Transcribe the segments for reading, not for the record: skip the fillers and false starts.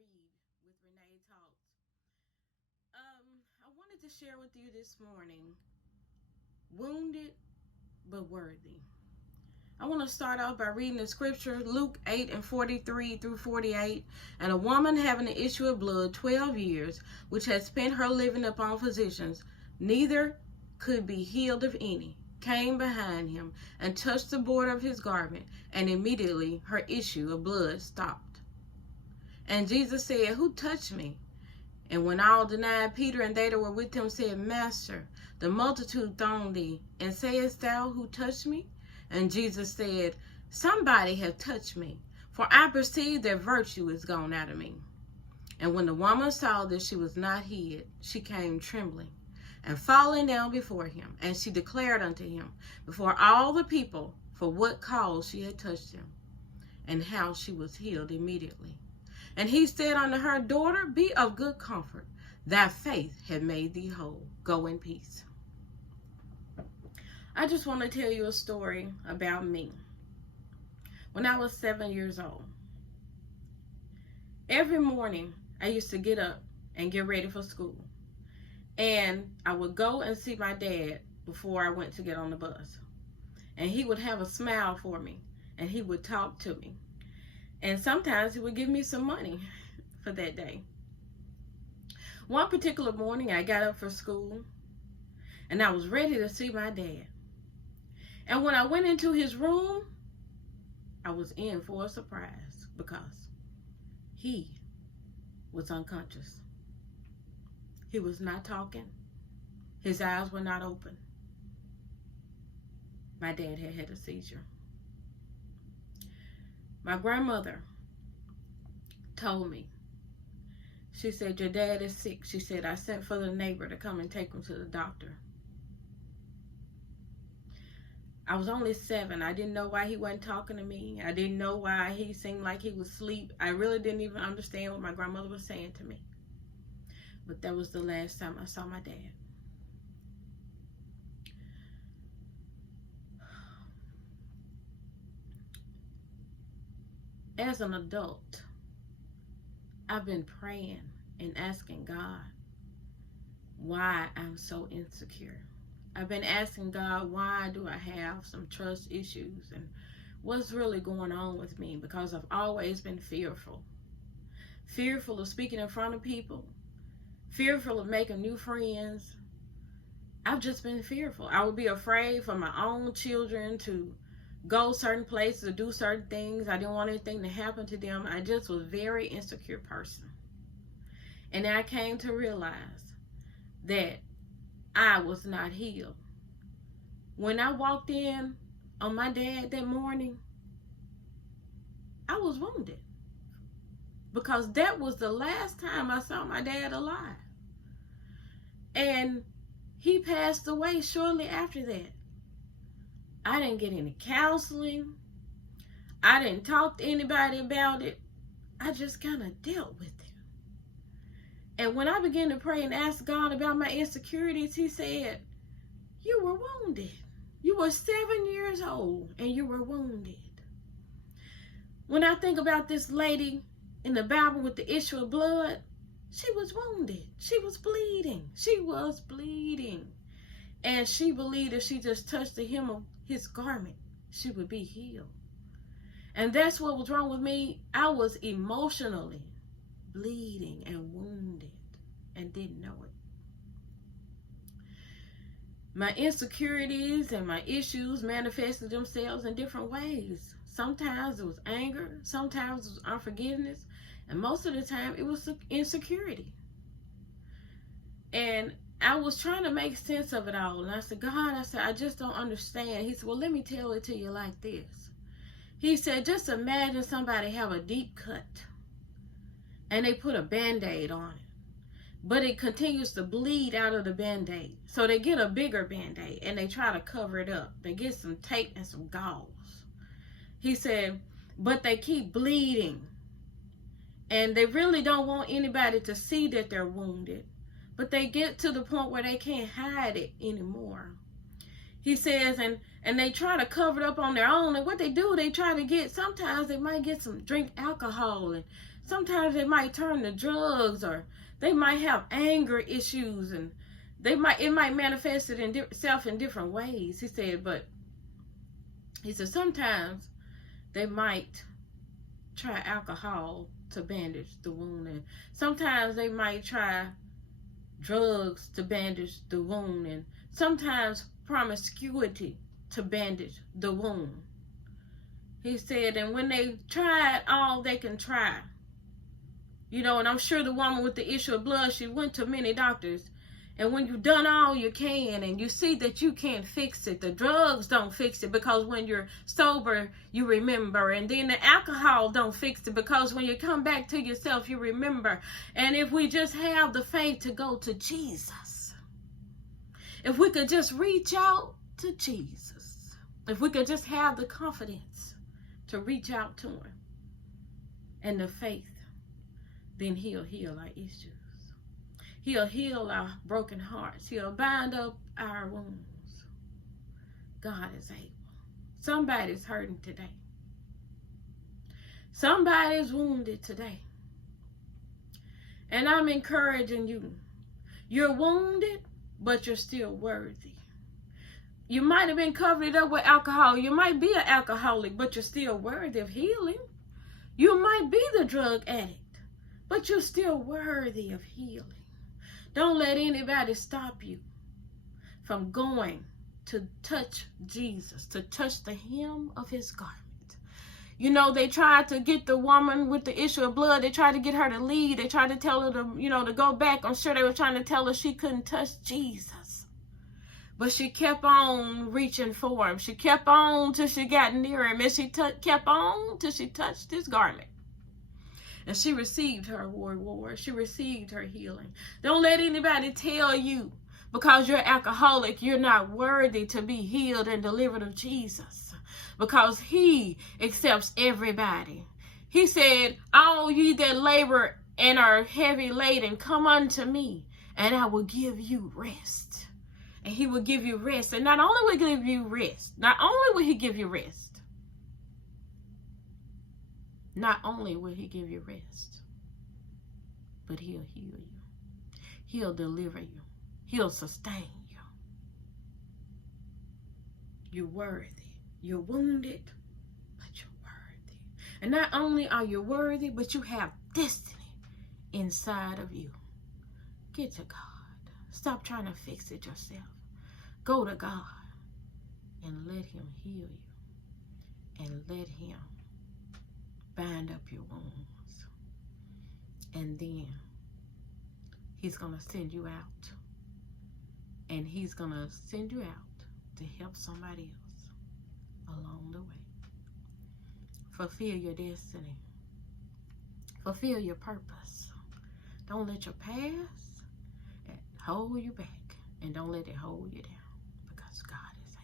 Read with Renee Talks. I wanted to share with you this morning, wounded but worthy. I want to start off by reading the scripture, Luke 8:43 through 48. And a woman having an issue of blood 12 years, which had spent her living upon physicians, neither could be healed of any, came behind him and touched the border of his garment, and immediately her issue of blood stopped. And Jesus said, "Who touched me?" And when all denied, Peter and they that were with him said, "Master, the multitude throng thee, and sayest thou, Who touched me?" And Jesus said, "Somebody hath touched me, for I perceive that virtue is gone out of me." And when the woman saw that she was not hid, she came trembling and falling down before him. And she declared unto him before all the people for what cause she had touched him, and how she was healed immediately. And he said unto her, "Daughter, be of good comfort. Thy faith hath made thee whole. Go in peace." I just want to tell you a story about me. When I was 7 years old, every morning I used to get up and get ready for school. And I would go and see my dad before I went to get on the bus. And he would have a smile for me, and he would talk to me. And sometimes he would give me some money for that day. One particular morning, I got up for school, and I was ready to see my dad. And when I went into his room, I was in for a surprise because he was unconscious. He was not talking. His eyes were not open. My dad had had a seizure. My grandmother told me, she said, "Your dad is sick." She said, "I sent for the neighbor to come and take him to the doctor." I was only 7. I didn't know why he wasn't talking to me. I didn't know why he seemed like he was asleep. I really didn't even understand what my grandmother was saying to me. But that was the last time I saw my dad. As an adult, I've been praying and asking God why I'm so insecure. I've been asking God, why do I have some trust issues, and what's really going on with me, because I've always been fearful. Fearful of speaking in front of people, fearful of making new friends. I've just been fearful. I would be afraid for my own children to go certain places or do certain things. I didn't want anything to happen to them. I just was a very insecure person. And I came to realize that I was not healed. When I walked in on my dad that morning, I was wounded, because that was the last time I saw my dad alive. And he passed away shortly after that. I didn't get any counseling. I didn't talk to anybody about it. I just kind of dealt with it. And when I began to pray and ask God about my insecurities, he said, "You were wounded. You were 7 years old and you were wounded." When I think about this lady in the Bible with the issue of blood, she was wounded. She was bleeding. She was bleeding. And she believed if she just touched the hem of his garment, she would be healed. And that's what was wrong with me. I was emotionally bleeding and wounded and didn't know it. My insecurities and my issues manifested themselves in different ways. Sometimes it was anger, sometimes it was unforgiveness, and most of the time it was insecurity. And I was trying to make sense of it all. And I said, "God," I just don't understand. He said, "Well, let me tell it to you like this." He said, "Just imagine somebody have a deep cut and they put a Band-Aid on it, but it continues to bleed out of the Band-Aid. So they get a bigger Band-Aid and they try to cover it up. They get some tape and some gauze." He said, "But they keep bleeding and they really don't want anybody to see that they're wounded. But they get to the point where they can't hide it anymore." He says, and they try to cover it up on their own. And what they do, they try to get, sometimes they might get drink alcohol, and sometimes they might turn to drugs, or they might have anger issues, and it might manifest itself in different ways. He said, but he said sometimes they might try alcohol to bandage the wound, and sometimes they might try drugs to bandage the wound, and sometimes promiscuity to bandage the wound. He said, and when they tried all they can try, you know, and I'm sure the woman with the issue of blood, she went to many doctors. And when you've done all you can and you see that you can't fix it, the drugs don't fix it, because when you're sober, you remember. And then the alcohol don't fix it, because when you come back to yourself, you remember. And if we just have the faith to go to Jesus, if we could just reach out to Jesus, if we could just have the confidence to reach out to him and the faith, then he'll heal our issues. He'll heal our broken hearts. He'll bind up our wounds. God is able. Somebody's hurting today. Somebody's wounded today. And I'm encouraging you. You're wounded, but you're still worthy. You might have been covered up with alcohol. You might be an alcoholic, but you're still worthy of healing. You might be the drug addict, but you're still worthy of healing. Don't let anybody stop you from going to touch Jesus, to touch the hem of his garment. You know, they tried to get the woman with the issue of blood. They tried to get her to leave. They tried to tell her to, to go back. I'm sure they were trying to tell her she couldn't touch Jesus. But she kept on reaching for him. She kept on till she got near him. And she kept on till she touched his garment. And she received her reward. She received her healing. Don't let anybody tell you, because you're alcoholic, you're not worthy to be healed and delivered of Jesus. Because he accepts everybody. He said, all ye that labor and are heavy laden, come unto me, and I will give you rest. And he will give you rest. And not only will he give you rest, not only will he give you rest, but he'll heal you. He'll deliver you. He'll sustain you. You're worthy. You're wounded, but you're worthy. And not only are you worthy, but you have destiny inside of you. Get to God. Stop trying to fix it yourself. Go to God and let him heal you. And let him bind up your wounds. And then he's going to send you out. And he's going to send you out to help somebody else along the way. Fulfill your destiny. Fulfill your purpose. Don't let your past hold you back. And don't let it hold you down. Because God is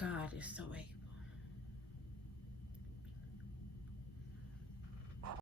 able. God is so able.